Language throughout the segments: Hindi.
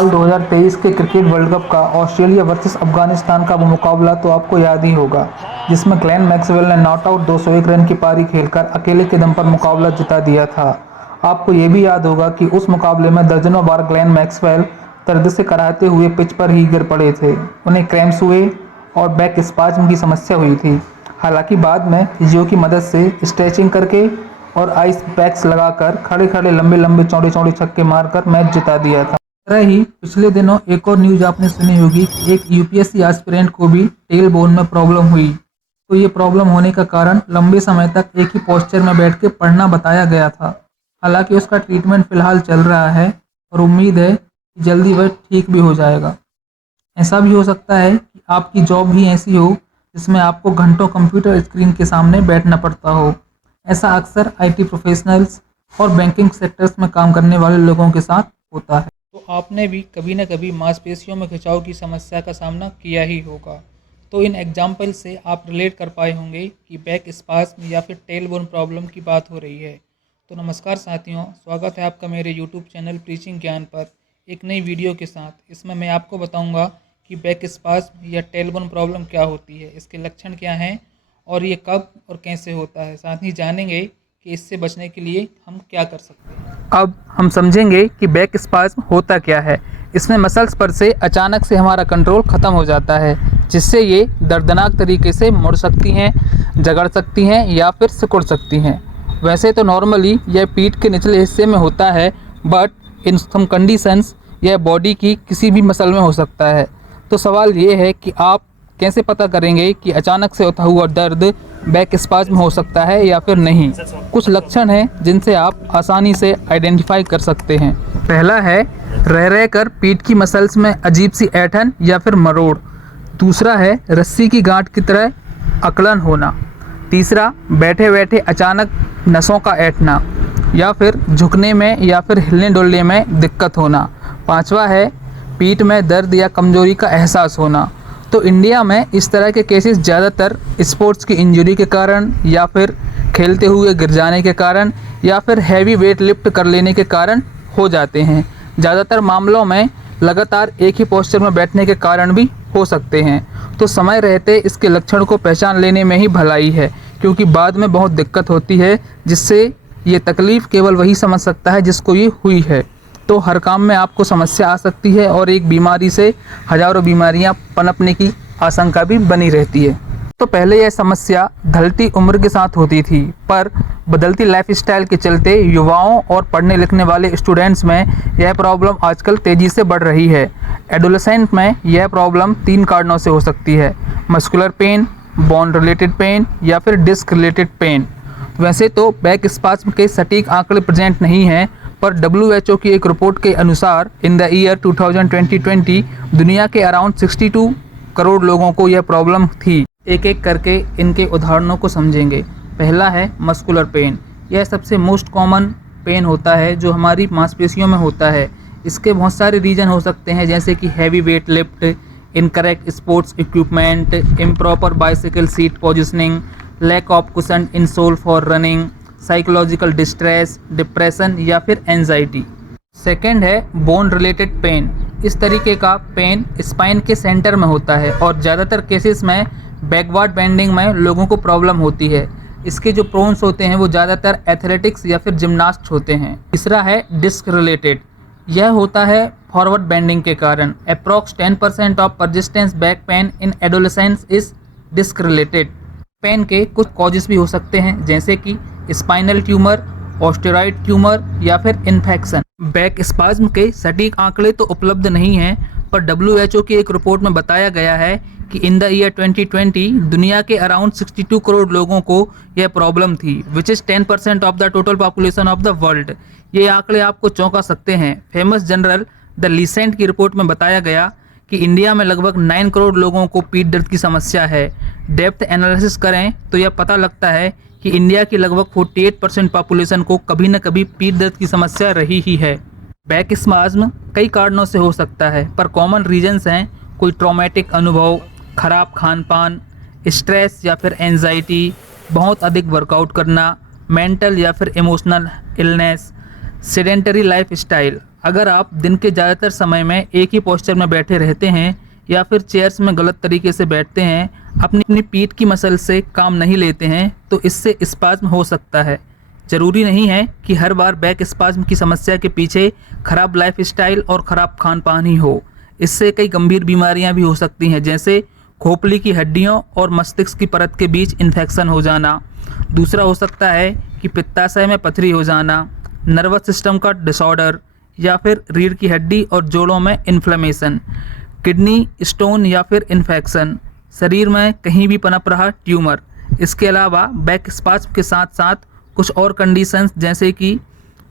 साल 2023 के क्रिकेट वर्ल्ड कप का ऑस्ट्रेलिया वर्सेस अफगानिस्तान का वो मुकाबला तो आपको याद ही होगा, जिसमें ग्लेन मैक्सवेल ने नॉट आउट 201 रन की पारी खेलकर अकेले के दम पर मुकाबला जिता दिया था। आपको ये भी याद होगा कि उस मुकाबले में दर्जनों बार ग्लेन मैक्सवेल दर्द से कराहते हुए पिच पर ही गिर पड़े थे। उन्हें क्रैम्प्स हुए और बैक स्पाज्म की समस्या हुई थी। हालांकि बाद में फिजियो की मदद से स्ट्रेचिंग करके और आइस पैक्स लगाकर खड़े खड़े लंबे लंबे चौड़े चौड़े छक्के मारकर मैच जिता दिया था। तरह ही पिछले दिनों एक और न्यूज आपने सुनी होगी कि एक यूपीएससी एस्पिरेंट को भी टेल बोन में प्रॉब्लम हुई। तो ये प्रॉब्लम होने का कारण लंबे समय तक एक ही पोस्चर में बैठ के पढ़ना बताया गया था। हालांकि उसका ट्रीटमेंट फिलहाल चल रहा है और उम्मीद है कि जल्दी वह ठीक भी हो जाएगा। ऐसा भी हो सकता है कि आपकी जॉब भी ऐसी हो जिसमें आपको घंटों कंप्यूटर स्क्रीन के सामने बैठना पड़ता हो। ऐसा अक्सर आईटी प्रोफेशनल्स और बैंकिंग सेक्टर्स में काम करने वाले लोगों के साथ होता है। तो आपने भी कभी न कभी मांसपेशियों में खिंचाव की समस्या का सामना किया ही होगा। तो इन एग्जाम्पल से आप रिलेट कर पाए होंगे कि बैक स्पाज्म या फिर टेल बोन प्रॉब्लम की बात हो रही है। तो नमस्कार साथियों, स्वागत है आपका मेरे यूट्यूब चैनल प्रीचिंग ज्ञान पर एक नई वीडियो के साथ। इसमें मैं आपको बताऊंगा कि बैक स्पाज्म या टेल बोन प्रॉब्लम क्या होती है, इसके लक्षण क्या हैं और ये कब और कैसे होता है। साथ ही जानेंगे कि इससे बचने के लिए हम क्या कर सकते हैं। अब हम समझेंगे कि बैक स्पाज्म होता क्या है। इसमें मसल्स पर से अचानक से हमारा कंट्रोल ख़त्म हो जाता है, जिससे ये दर्दनाक तरीके से मुड़ सकती हैं, जगड़ सकती हैं या फिर सिकुड़ सकती हैं। वैसे तो नॉर्मली यह पीठ के निचले हिस्से में होता है, बट इन सम कंडीशंस यह बॉडी की किसी भी मसल में हो सकता है। तो सवाल ये है कि आप कैसे पता करेंगे कि अचानक से होता हुआ दर्द बैक स्पाज्म हो सकता है या फिर नहीं। कुछ लक्षण हैं जिनसे आप आसानी से आइडेंटिफाई कर सकते हैं। पहला है रह रह कर पीठ की मसल्स में अजीब सी ऐंठन या फिर मरोड़। दूसरा है रस्सी की गांठ की तरह अकड़न होना। तीसरा, बैठे बैठे अचानक नसों का ऐंठना या फिर झुकने में या फिर हिलने डुलने में दिक्कत होना। पांचवा है पीठ में दर्द या कमजोरी का एहसास होना। तो इंडिया में इस तरह के केसेस ज़्यादातर स्पोर्ट्स की इंजरी के कारण या फिर खेलते हुए गिर जाने के कारण या फिर हैवी वेट लिफ्ट कर लेने के कारण हो जाते हैं। ज़्यादातर मामलों में लगातार एक ही पोस्चर में बैठने के कारण भी हो सकते हैं। तो समय रहते इसके लक्षण को पहचान लेने में ही भलाई है, क्योंकि बाद में बहुत दिक्कत होती है, जिससे ये तकलीफ़ केवल वही समझ सकता है जिसको ये हुई है। तो हर काम में आपको समस्या आ सकती है और एक बीमारी से हजारों बीमारियां पनपने की आशंका भी बनी रहती है। तो पहले यह समस्या ढलती उम्र के साथ होती थी, पर बदलती लाइफस्टाइल के चलते युवाओं और पढ़ने लिखने वाले स्टूडेंट्स में यह प्रॉब्लम आजकल तेज़ी से बढ़ रही है। एडोलेसेंट में यह प्रॉब्लम 3 कारणों से हो सकती है: muscular pain, bone related pen या फिर डिस्क रिलेटेड पेन। वैसे तो बैक स्पाज्म के सटीक आंकड़े प्रेजेंट नहीं हैं, पर WHO की एक रिपोर्ट के अनुसार इन द ईयर 2020 दुनिया के अराउंड 62 करोड़ लोगों को यह प्रॉब्लम थी। एक एक करके इनके उदाहरणों को समझेंगे। पहला है मस्कुलर पेन। यह सबसे मोस्ट कॉमन पेन होता है जो हमारी मांसपेशियों में होता है। इसके बहुत सारे रीजन हो सकते हैं, जैसे कि heavy weight lift, incorrect sports equipment, improper bicycle seat positioning, lack of cushion in sole for running, psychological distress, depression या फिर एंजाइटी। सेकंड है बोन रिलेटेड पेन। इस तरीके का पेन स्पाइन के सेंटर में होता है और ज़्यादातर केसेस में बैकवर्ड बेंडिंग में लोगों को प्रॉब्लम होती है। इसके जो प्रोन्स होते हैं वो ज़्यादातर एथलेटिक्स या फिर जिम्नास्ट होते हैं। तीसरा है डिस्क रिलेटेड। यह होता है फॉरवर्ड बेंडिंग के कारण। Approx 10% of persistence back pain in adolescence is disc related. Pain के कुछ कॉजेस भी हो सकते हैं, जैसे कि स्पाइनल ट्यूमर, ऑस्टेरॉइड ट्यूमर या फिर इन्फेक्शन। बैक स्पाज्म के सटीक आंकड़े तो उपलब्ध नहीं हैं, पर WHO की एक रिपोर्ट में बताया गया है कि इन द ईयर 2020 दुनिया के अराउंड 62 करोड़ लोगों को यह प्रॉब्लम थी, which is 10% of the total population of the world. ये आंकड़े आपको चौंका सकते हैं। फेमस जर्नल द लीसेंट की रिपोर्ट में बताया गया कि इंडिया में लगभग 9 करोड़ लोगों को पीठ दर्द की समस्या है। डेप्थ एनालिसिस करें तो यह पता लगता है कि इंडिया की लगभग 48% पॉपुलेशन को कभी न कभी पीठ दर्द की समस्या रही ही है। बैक स्पाज्म कई कारणों से हो सकता है, पर कॉमन रीजंस हैं कोई ट्रॉमेटिक अनुभव, खराब खान पान, स्ट्रेस या फिर एंजाइटी, बहुत अधिक वर्कआउट करना, मेंटल या फिर इमोशनल इलनेस, सेडेंटरी लाइफस्टाइल। अगर आप दिन के ज़्यादातर समय में एक ही पोस्चर में बैठे रहते हैं या फिर चेयर्स में गलत तरीके से बैठते हैं, अपनी पीठ की मसल से काम नहीं लेते हैं, तो इससे स्पाज्म हो सकता है। ज़रूरी नहीं है कि हर बार बैक स्पाज्म की समस्या के पीछे खराब लाइफस्टाइल और ख़राब खान पान ही हो। इससे कई गंभीर बीमारियां भी हो सकती हैं, जैसे खोपड़ी की हड्डियों और मस्तिष्क की परत के बीच इन्फेक्शन हो जाना। दूसरा हो सकता है कि पित्ताशय में पथरी हो जाना, नर्वस सिस्टम का डिसऑर्डर, या फिर रीढ़ की हड्डी और जोड़ों में इन्फ्लेमेशन, किडनी स्टोन या फिर इन्फेक्शन, शरीर में कहीं भी पनप रहा ट्यूमर। इसके अलावा बैक स्पाज्म के साथ साथ कुछ और कंडीशंस जैसे कि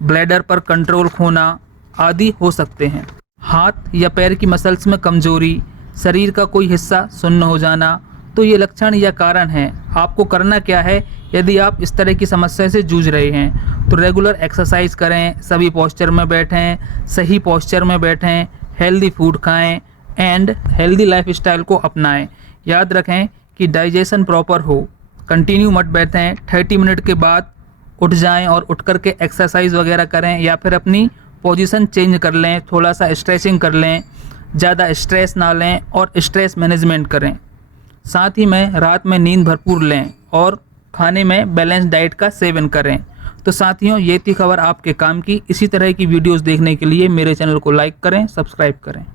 ब्लैडर पर कंट्रोल खोना आदि हो सकते हैं। हाथ या पैर की मसल्स में कमजोरी, शरीर का कोई हिस्सा सुन्न हो जाना, तो ये लक्षण या कारण हैं। आपको करना क्या है, यदि आप इस तरह की समस्या से जूझ रहे हैं तो रेगुलर एक्सरसाइज करें, सभी पोस्चर में बैठें, सही पोस्चर में बैठें, हेल्दी फूड खाएं एंड हेल्दी लाइफस्टाइल को अपनाएं। याद रखें कि डाइजेशन प्रॉपर हो। कंटिन्यू मत बैठें, 30 मिनट के बाद उठ जाएं और उठ कर के एक्सरसाइज वगैरह करें या फिर अपनी पोजीशन चेंज कर लें, थोड़ा सा स्ट्रेचिंग कर लें, ज़्यादा स्ट्रेस ना लें और स्ट्रेस मैनेजमेंट करें। साथ ही में रात में नींद भरपूर लें और खाने में बैलेंस डाइट का सेवन करें। तो साथियों, ये थी खबर आपके काम की। इसी तरह की वीडियोस देखने के लिए मेरे चैनल को लाइक करें, सब्सक्राइब करें।